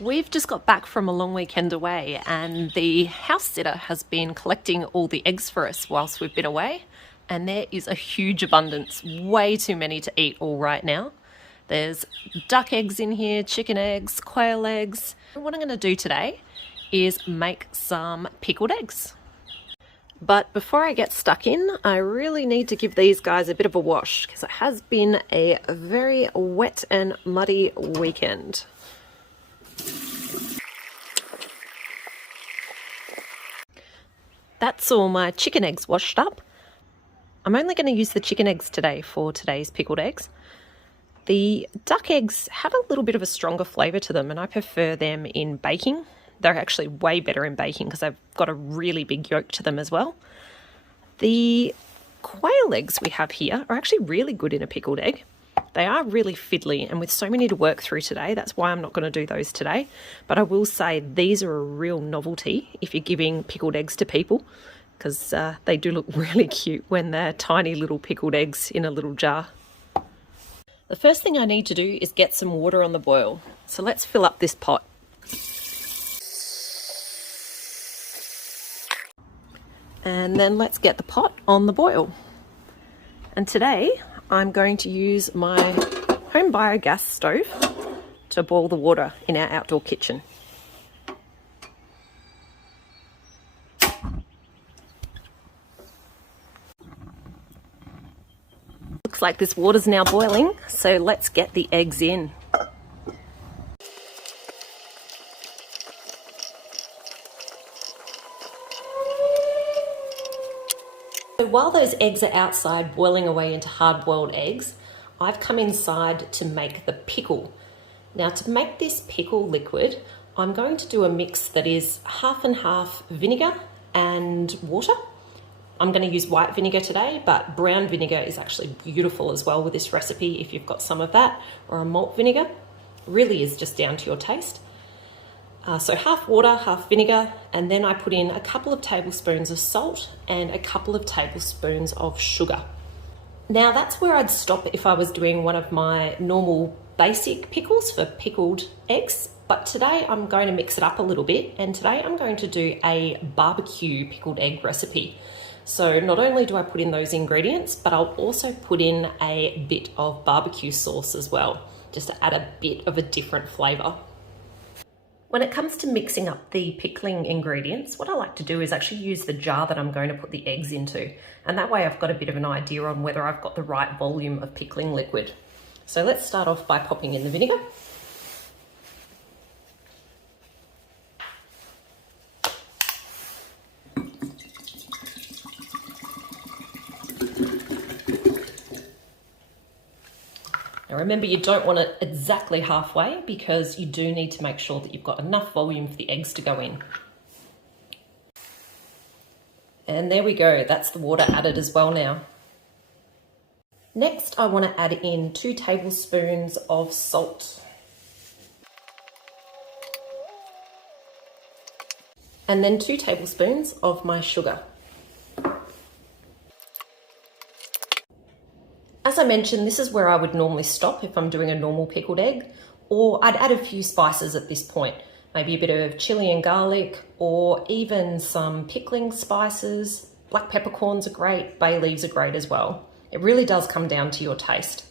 We've just got back from a long weekend away, and the house sitter has been collecting all the eggs for us whilst we've been away, and there is a huge abundance, way too many to eat all right now. There's duck eggs in here, chicken eggs, quail eggs. And what I'm going to do today is make some pickled eggs. But before I get stuck in, I really need to give these guys a bit of a wash because it has been a very wet and muddy weekend. That's all my chicken eggs washed up. I'm only going to use the chicken eggs today for today's pickled eggs. The duck eggs have a little bit of a stronger flavour to them, and I prefer them in baking. They're actually way better in baking because they've got a really big yolk to them as well. The quail eggs we have here are actually really good in a pickled egg. They are really fiddly, and with so many to work through today, that's why I'm not going to do those today. But I will say these are a real novelty if you're giving pickled eggs to people, because they do look really cute when they're tiny little pickled eggs in a little jar. The first thing I need to do is get some water on the boil. So let's fill up this pot. And then let's get the pot on the boil. And today I'm going to use my home biogas stove to boil the water in our outdoor kitchen. Looks like this water's now boiling, so let's get the eggs in. So while those eggs are outside boiling away into hard-boiled eggs, I've come inside to make the pickle. Now, to make this pickle liquid, I'm going to do a mix that is half and half vinegar and water. I'm going to use white vinegar today, but brown vinegar is actually beautiful as well with this recipe if you've got some of that, or a malt vinegar. It really is just down to your taste. So half water, half vinegar, and then I put in a couple of tablespoons of salt and a couple of tablespoons of sugar. Now that's where I'd stop if I was doing one of my normal basic pickles for pickled eggs, but today I'm going to mix it up a little bit, and today I'm going to do a barbecue pickled egg recipe. So not only do I put in those ingredients, but I'll also put in a bit of barbecue sauce as well, just to add a bit of a different flavour. When it comes to mixing up the pickling ingredients, what I like to do is actually use the jar that I'm going to put the eggs into. And that way I've got a bit of an idea on whether I've got the right volume of pickling liquid. So let's start off by popping in the vinegar. Now remember, you don't want it exactly halfway because you do need to make sure that you've got enough volume for the eggs to go in. And there we go, that's the water added as well now. Next, I want to add in 2 tablespoons of salt. And then 2 tablespoons of my sugar. As I mentioned, this is where I would normally stop if I'm doing a normal pickled egg, or I'd add a few spices at this point. Maybe a bit of chili and garlic, or even some pickling spices. Black peppercorns are great, bay leaves are great as well. It really does come down to your taste.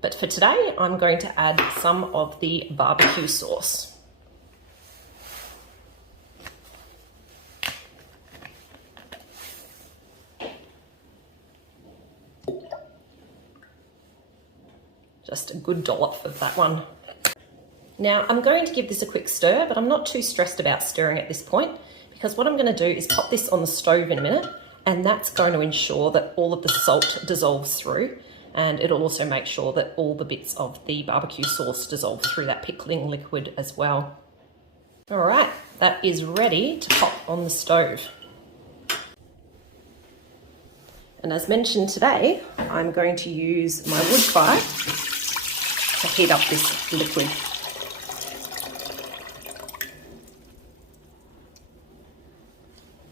But for today, I'm going to add some of the barbecue sauce. Just a good dollop of that one. Now I'm going to give this a quick stir, but I'm not too stressed about stirring at this point because what I'm going to do is pop this on the stove in a minute, and that's going to ensure that all of the salt dissolves through, and it'll also make sure that all the bits of the barbecue sauce dissolve through that pickling liquid as well. All right, that is ready to pop on the stove. And as mentioned today, I'm going to use my wood fire to heat up this liquid.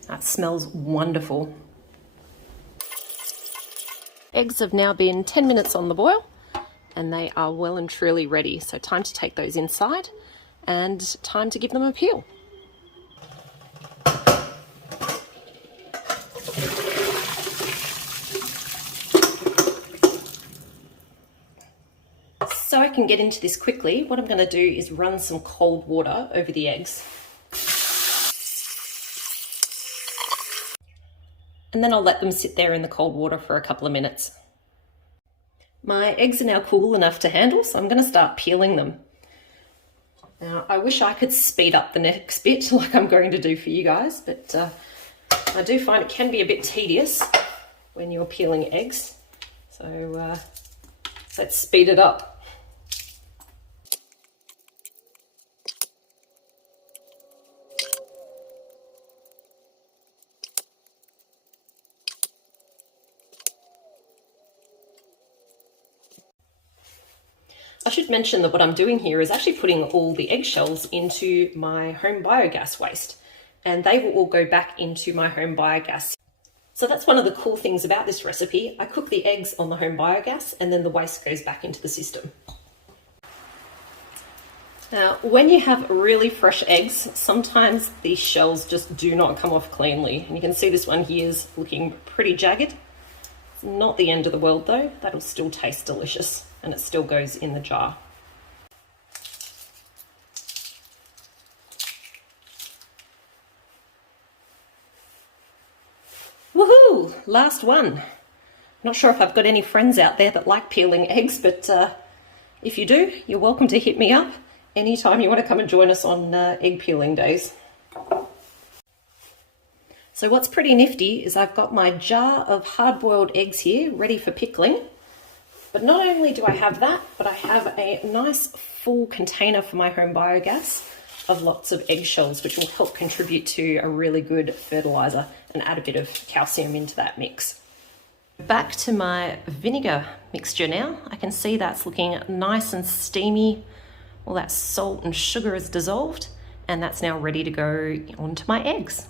That smells wonderful. Eggs have now been 10 minutes on the boil and they are well and truly ready. So time to take those inside and time to give them a peel. So I can get into this quickly, what I'm going to do is run some cold water over the eggs. And then I'll let them sit there in the cold water for a couple of minutes. My eggs are now cool enough to handle, so I'm going to start peeling them. Now, I wish I could speed up the next bit like I'm going to do for you guys, but I do find it can be a bit tedious when you're peeling eggs. So let's speed it up. I should mention that what I'm doing here is actually putting all the eggshells into my home biogas waste, and they will all go back into my home biogas. So that's one of the cool things about this recipe. I cook the eggs on the home biogas and then the waste goes back into the system. Now, when you have really fresh eggs, sometimes these shells just do not come off cleanly. And you can see this one here is looking pretty jagged. It's not the end of the world though, that'll still taste delicious. And it still goes in the jar. Woohoo! Last one. Not sure if I've got any friends out there that like peeling eggs, but if you do, you're welcome to hit me up anytime you want to come and join us on egg peeling days. So what's pretty nifty is I've got my jar of hard-boiled eggs here ready for pickling. But not only do I have that, but I have a nice full container for my home biogas of lots of eggshells, which will help contribute to a really good fertilizer and add a bit of calcium into that mix. Back to my vinegar mixture now. I can see that's looking nice and steamy. All that salt and sugar is dissolved, and that's now ready to go onto my eggs.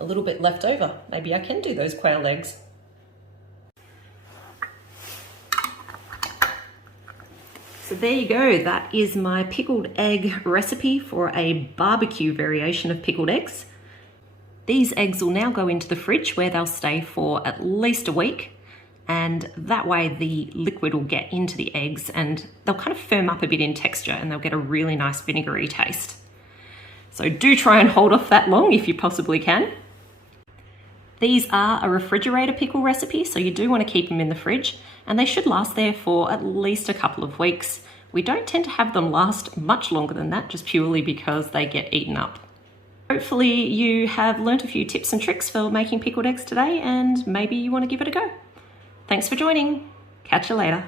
A little bit left over. Maybe I can do those quail eggs. So there you go. That is my pickled egg recipe for a barbecue variation of pickled eggs. These eggs will now go into the fridge where they'll stay for at least a week. And that way the liquid will get into the eggs and they'll kind of firm up a bit in texture and they'll get a really nice vinegary taste. So do try and hold off that long if you possibly can. These are a refrigerator pickle recipe, so you do want to keep them in the fridge, and they should last there for at least a couple of weeks. We don't tend to have them last much longer than that, just purely because they get eaten up. Hopefully you have learnt a few tips and tricks for making pickled eggs today, and maybe you want to give it a go. Thanks for joining. Catch you later.